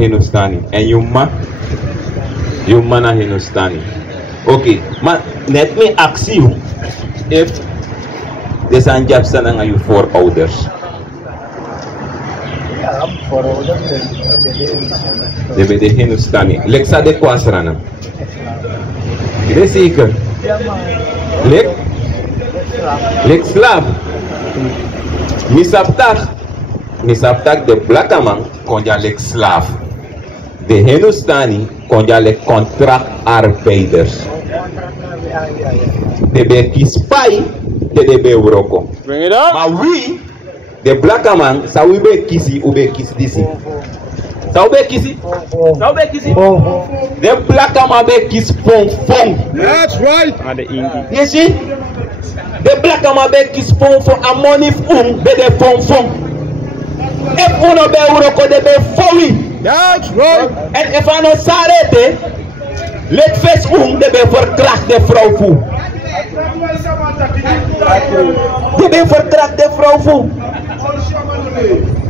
Hindustani. En je man Hindustani. Oké, maar net me actie heeft de Sanjapsan aan je voorouders. Ja, voorouders. De bij de Hindustani. Lexa de Kwasrana. Is dat zeker? Lek slaaf. Misaptak de blakaman kon je lek slaaf. De Hindustani kon je lek contractarbeiders. De be kispai de be uroko. Bring it up. Maar wie, de blakaman, zou u be kisi u be kisi disi. Zou be kisi? Zou be kisi? De blakaman be kis fong fong. That's right. Ah, the Ingi. You see? De blakaman be kis fong fong. A money be de fong fong. If uno be uroko de be fongi. That's right. En if ano sarete, let face de be verkracht de vrouw fu. De be verkracht de vrouw fu.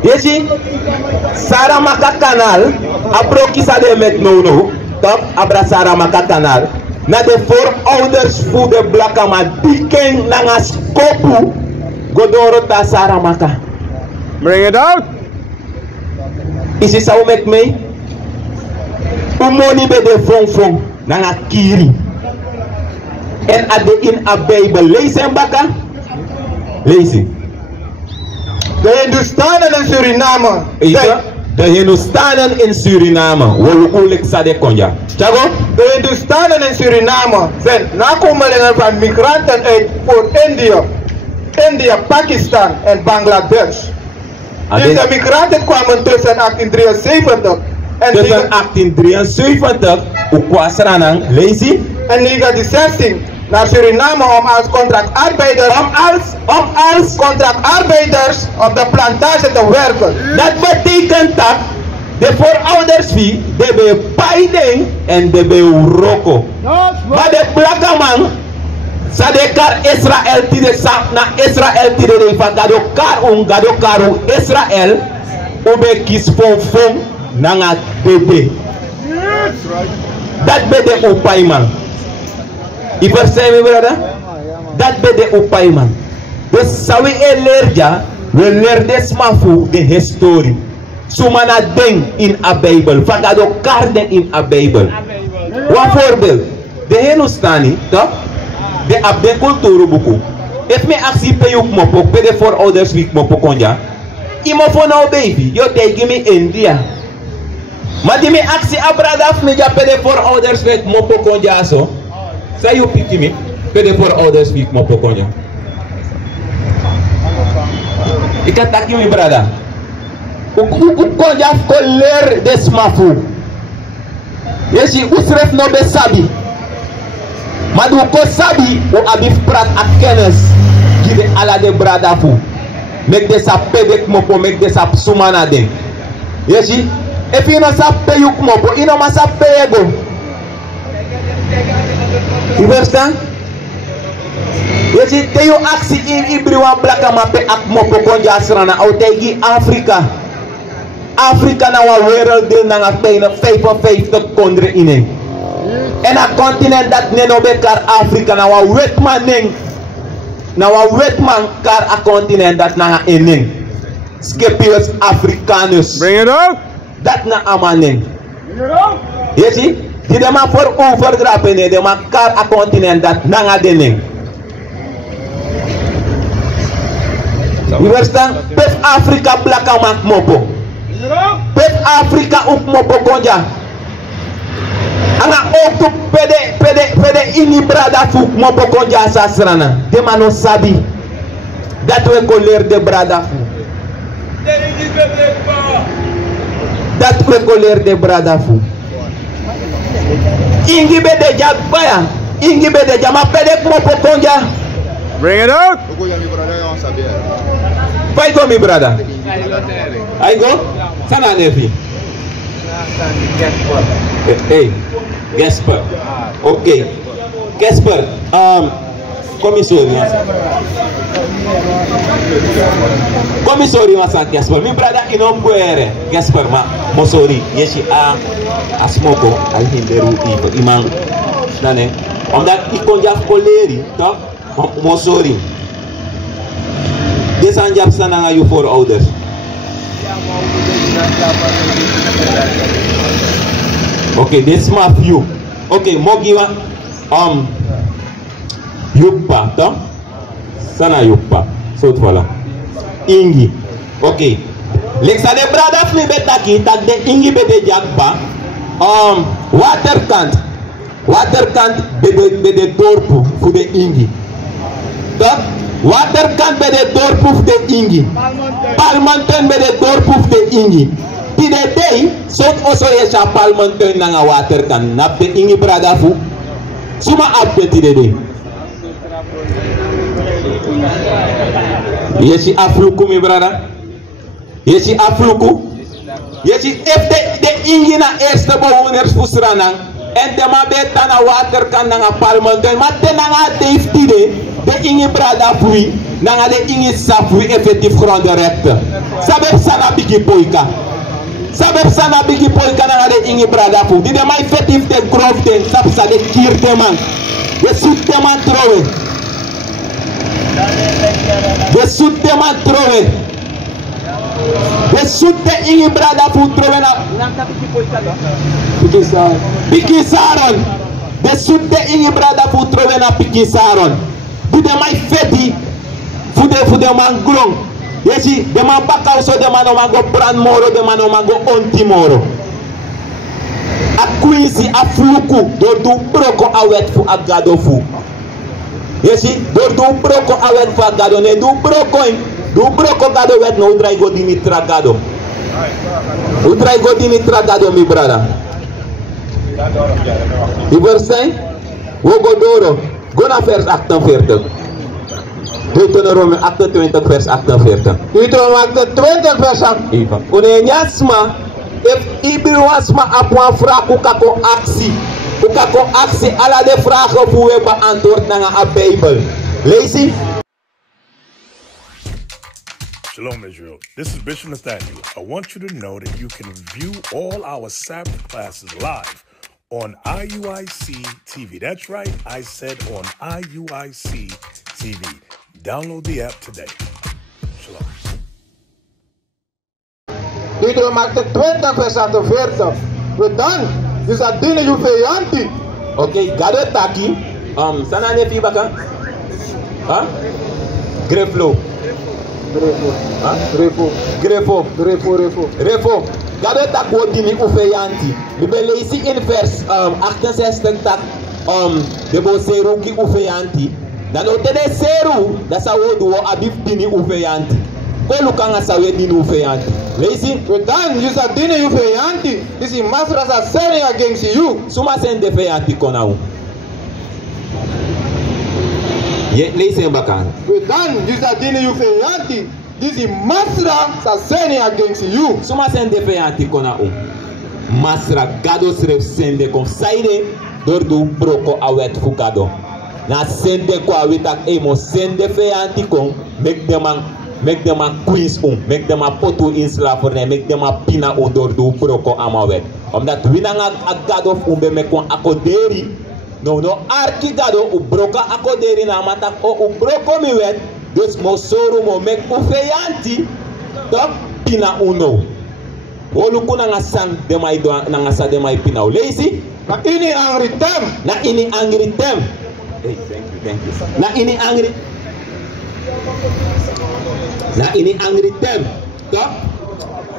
Je ziet, Saramaka kanaal, abro kisa de met no, top, abra Saramaka kanaal. Na de voorouders voor de blakama, die ken nanga skopu, godoro ta Saramaka. Bring it out. Is het zo met mij? Umoni be de fong nanga kiri. En ade in a Bijbel, lees en baka? Lees het. De Hindustanen en Suriname. De Hindustanen in Suriname. Wolukulik sade konja. Chago? De Hindustanen en Suriname zijn nakomelingen van migranten uit voor India, Pakistan en Bangladesh. Deze migranten kwamen tussen 1873 en tussen 1873 Ukwasranang, lees en 1916 naar Suriname om als contractarbeiders op de plantage te werken. Dat betekent dat de voorouders die de Biden en de Roko. Maar de blakaman sadekar Israël tide sap na Israël tide de van gadokaru Israël ube kis fong nanga bebe. Dat be de upaiman. You perceive me, brother? Dat be de upaiman. Dus sawi lerja, we lerde smafu de history. Sumana ding in a Bijbel, fagado karden in a Bijbel. Een voorbeeld, de Hindustani, toch? De abde cultuur buku. If me actie pe yuk mopo, pe de voorouders wik mopo konja. Imo for now baby, yo take me India. Maar die me actie abradaf me ja pe de voorouders wik mopo konja so. Say you pity me, pe de voorouders wik mopo konja. Ik kan taki me brada. Konja ko leer des mafu. Yesi usref no be sabi. Madu ko sabi o abif prat ak kennis gide ala de brada fu. Mek de sa pedek mopo, mek de sa sumana den. Yesi, if you no sa peyuk mopo, you no ma sa peyego. You understand? Yesi, te you aksi in ibriwa blaka ma pe ak mopo konja asrana au tegi Afrika. Afrika na wa wereld deel na nga 55 kondre ine. En a continent dat neno bekar Afrika na wa wetman ning. Na wa wetman kar a continent dat na nga ening. Skepios Africanus. Bring it out. Dat na amaning. You see? Die de ma for overdrapen ne de ma kar a continent dat na nga dening. You understand? Pef Afrika blaka mak mopo. Pef Afrika up mopo konja. Anga oktu pede ini brada fu mopo konja sasrana. De mano sabi. Dat we ko leer de brada fu. Dat we ko leer de brada fu. Ingi bede jagbaya. Ingi bede jama pede mopo konja. Bring it out. Fight for me, brother. I go? Sana nefi. Hey, Gasper. Okay. Gasper, Commissori masan Gasper. Mi brada inom guere Gasper ma mosori yeshi a smoko al hinderu imang nane. Omdat ikonjaf koleri to mosori. Desanjap sananga you for ouders. Okay, this my few. Okay, mogiwa yukpa to sana yukpa. So voilà. Ingi. Okay. Lexa de brada fli betaki tak de ingi bede jakpa. Water kant. Water kant bede dorpu fu de ingi. Tak water kant bede dorpu fu de ingi. Palmonten bede dorpu fu de ingi. Tide day sot oso yesha palmonten nanga water kant nap de ingi brada fu. Suma abde tide day. Yesi afluku mi brada. Yesi afluku. Yesi if de ingi na eerste bewoners fusranang en de ma beta na water kan nanga palmonten ma te nanga deftide de ingi brada fui nanga de ingi safui effectief gronde recte. Sabeb sana bigi poika. Sabeb sana bigi poika nanga de ingi brada fu. Di de ma effectief de grofte sap sa de kirte man. De soute man trowe. De soute man trowe. De soute ingi brada fu trowe na Pikisaron. De soute ingi brada fu trowe na Pikisaron. Di de mai feti fu de man grong. Yesi de man baka so de man o man go brand moro de man o man go onti moro. A Quincy a fluku do du broko awet fu agado fu. Yesi do du broko awet fu agado ne du broko gado wet no udrai go dimitra gado. Udrai go dimitra gado mi brada. Iversen wogo doro go na vers 48. Deuteronomy acte 20 vers 48. Deuteronomy acte 20 vers 48. Une nyasma if Ibiru wasma apwa fraku kako aksi ala de vragen fu we beantwoord nanga a Bijbel. Lees. Shalom Israel, this is Bishop Nathaniel. I want you to know that you can view all our Sabbath classes live on IUIC TV. That's right, I said on IUIC TV. Download the app today. Shalom. Deuteronomy 20 vers 48. We dan, dus dat dienen je vijanti. Okay, gado taki. Sana ne fi baka? Huh? Greflo. Refo. Gado tak wo dini u vijanti. We beleisi in vers 68 tak de bo seru ki u vijanti. Dan o tede seru da sa wo do abif dini u vijanti. Kolu kanga sa we dini u vijanti. Leisi, we dan you sa dine you vijanti. This is masra sa sending against you. Suma sen de vijanti kona u. Ye leisi bakan. We dan you sa dine you vijanti. This is masra sa sending against you. Suma sen de vijanti kona u. Masra gado sref sende kon saide door du broko awet fu gado. Na sende ko awitak emo sende vijanti kon make them a queens make them a potu in slavery, make them a pina odor do broko amawet. Omdat winanga a god of umbe me kon akoderi. No arki gado u broka akoderi na mata o u broko mi wet. Dus mo soru mo make u feyanti top pina uno. Oluku nanga sang de mai do nanga sa de mai pina u lazy. Na ini angry tem. Hey, thank you. Na ini angry tem. Top.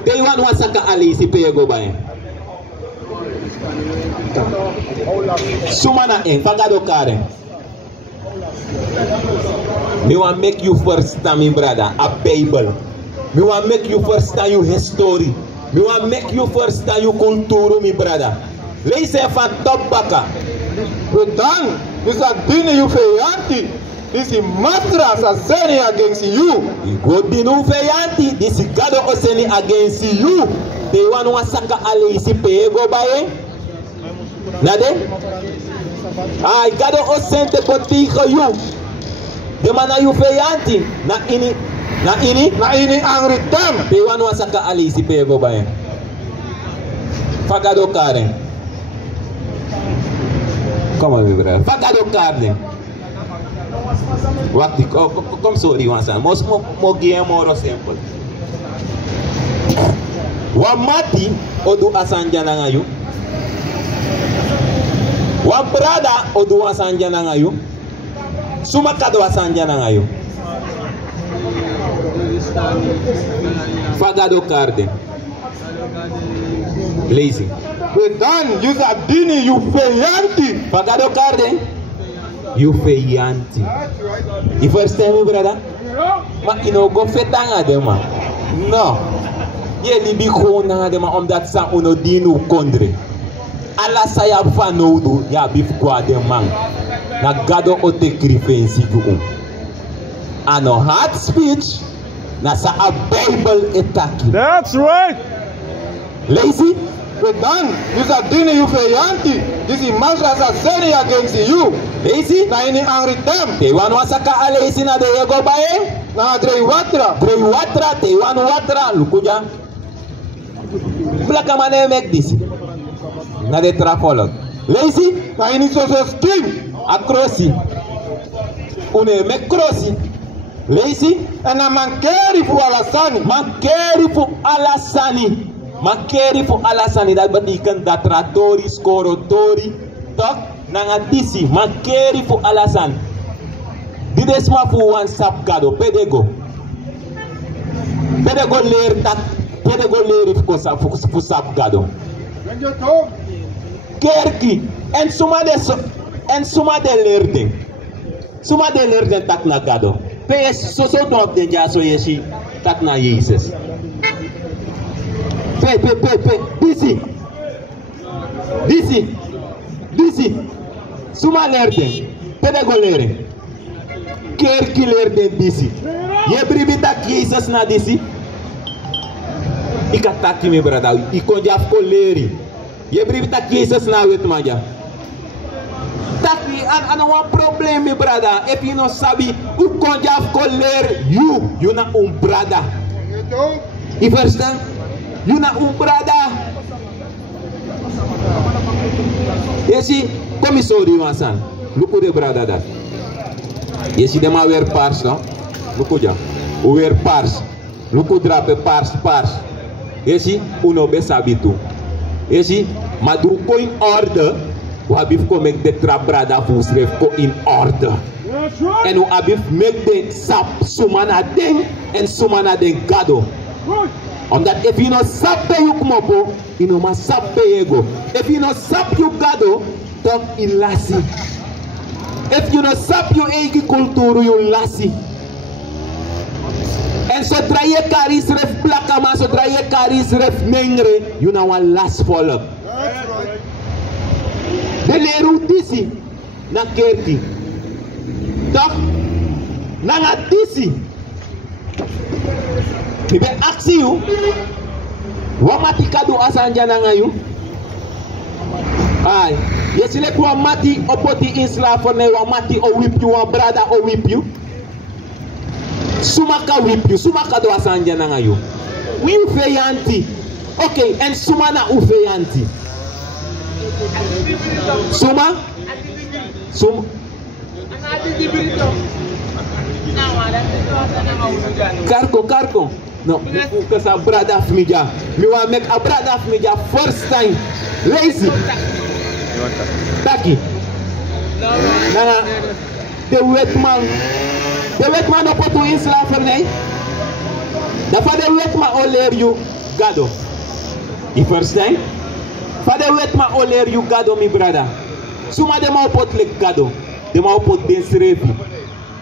They want wasaka ali si pego bae. Sumana fagado kare. Me want make you first time, brother, a Bible. Me want make you first time you history. Me want make you first time you culture, me brother. Lees van top baka. We dan, dus dat dienen you vijanti. This is masra sa sending against you. Go dinu vijanti. This is God sending against you. They want wasaka ali si pego bae. Nade? Ay, God sent ko tegen you. De man na you feyanti. Na ini angry them. Te wan wasaka alisi pe go bae. Fagado Karen. Come on, my brother. Fagado Karen. What the come sorry once and most mo game more simple. Wa mati odu asanja na ngayu. Wa brada odu asanja na ngayu. Suma kado asanja na ngayu. Fagado Karen. Lazy. Dan, you are dini, you feyanti. Fagado Karen. You feyanti. The first time, my brother. Ma go fetanga dema. No. Ye libi khona dema omdat sa uno dinu kondre. Ala saya fanodu ya bif kwa de man. Na gado ote krifensi gu. Ano hard speech na sa a Bible etaki. That's right. Lazy. Dan, you are dini, you feyanti. This is Masras Aseni against you. Lazy. Na ini angry them. Te wan wasaka alesi na de yego bae. Na Drei Watra. Drei Watra, te wan watra. Lukuja. Black man make this. Na de trafolog. Lazy. Na ini social scheme. Acrossi. Une make crossi. Lazy. En na mankeri fu Alasani. Mankeri fu Alasani. Mankeri fu Alasani. Dat betekent dat ratori, scorotori. Toch? Nanga disi. Mankeri fu Alasani. Dit is maar voor een sapgado. Pedego. Pedego leer dat. Pedego leer voor sapgado. Kerki. En suma de leerding. Suma de leerding tak na gado. PS so top den ja so yeshi tak na Jezus. Pe. Disi. Suma leerding. Pedego leerding. Kerki leerding disi. Je bribi tak Jezus na disi. Ik attack me brada. Ik kon jaf ko leri. Je bribi tak Jezus na wet maja. Taki an one problem me brada. If you no sabi, u kon jaf ko ler you na brada. You understand? You na brada. You see, come sorry masan. Look at the brada that. You see them wear pars, no? Look at wear pars. Look at drape pars. You see, uno be sabitu. You see, madu ko in order. We have to make the trap brada fusref ko in order. And we have to make the sap sumana ding and sumana ding gado. Omdat if you no sap you kumopo, you no ma sap ego. If you no sap you gado, talk in lasi. If you no sap you egi kulturu you lasi. En so traye karis ref plakama, so traye karis ref mengre, you na wan last follow. De leru disi na kerki. Tak na disi. Bibe aksi you. Wamati kadu asanja na ngayu. Ay, yesile kwa mati opoti insla fone wamati o whip you one brother o whip you. Sumaka whip you, sumaka do asanja na ngayu. We ufeyanti. Okay, and sumana ufeyanti. Suma? Karko. No, because a brother of me, me want make a brother of me first time. Lazy. Taki. Nana, the wet man up to insula for me. The father wet man all air you, gado. The first time. Father wet ma oler you gado mi brother. Suma de ma opot lek gado. De ma opot den srefi.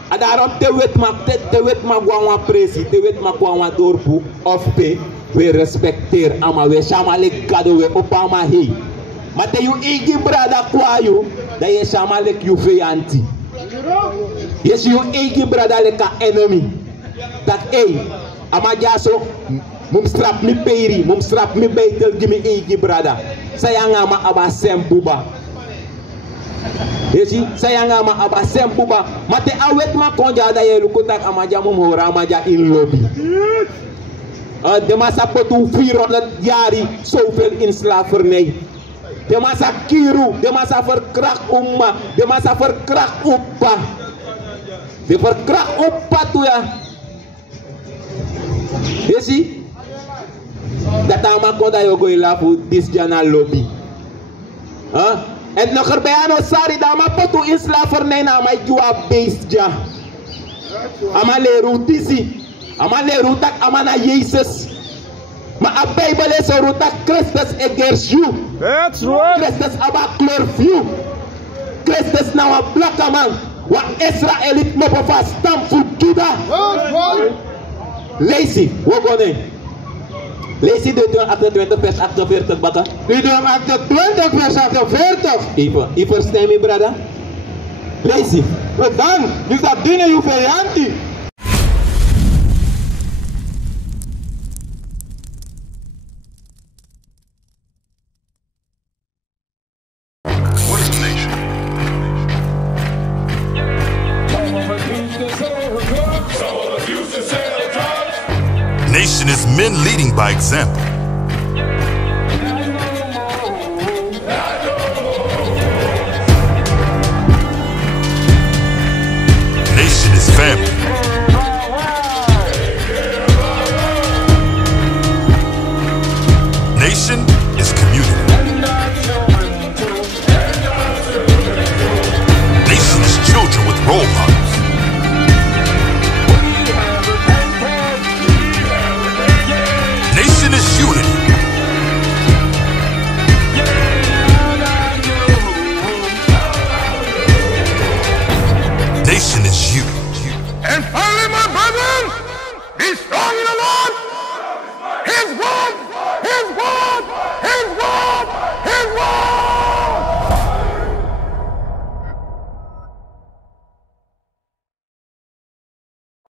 Adarom te wet ma gwa wan presi. Te wet ma gwa wan dorpu. Of pe. We respecteer ama we shama lek gado we opama hei. Ma te you igi brother kwa you. Da ye shama lek you feyanti. Yes you igi brother lek a enemy. Dat hey. Ama jaso. Mum strap mi peri, mum strap mi beitel gimi igi brada. Saya ngama aba sempuba. Esi sayanga ma aba sempuba mate awet ma konja da yelu kutak amaja mumora amaja in lobby. De massa potu 400 jari zoveel in slavernij. De massa kiru, de massa verkracht umma, de massa verkracht oppa. De verkracht oppa toe ja. Esi dat ama konda yo go ilafu dis jana lobby. En nog erbij aan Osari, dat maar potu in slavernij na mij jua beest ja. Ama leru tisi, ama leru tak ama na Jezus. Maar a Bijbel is een route Christus against you. That's right. Christus aba kleur view. Christus nou een blakke man. Wa Israëliet mogen van stam voor Juda. Lazy, we gaan in. Lees Deuteronomium 28 vers 48 bakken. Deuteronomium 28 vers 48. Even stem me brada. Lees je. Dan, dus dat dingen je vijandig. What is a nation? Nation is men leading by example.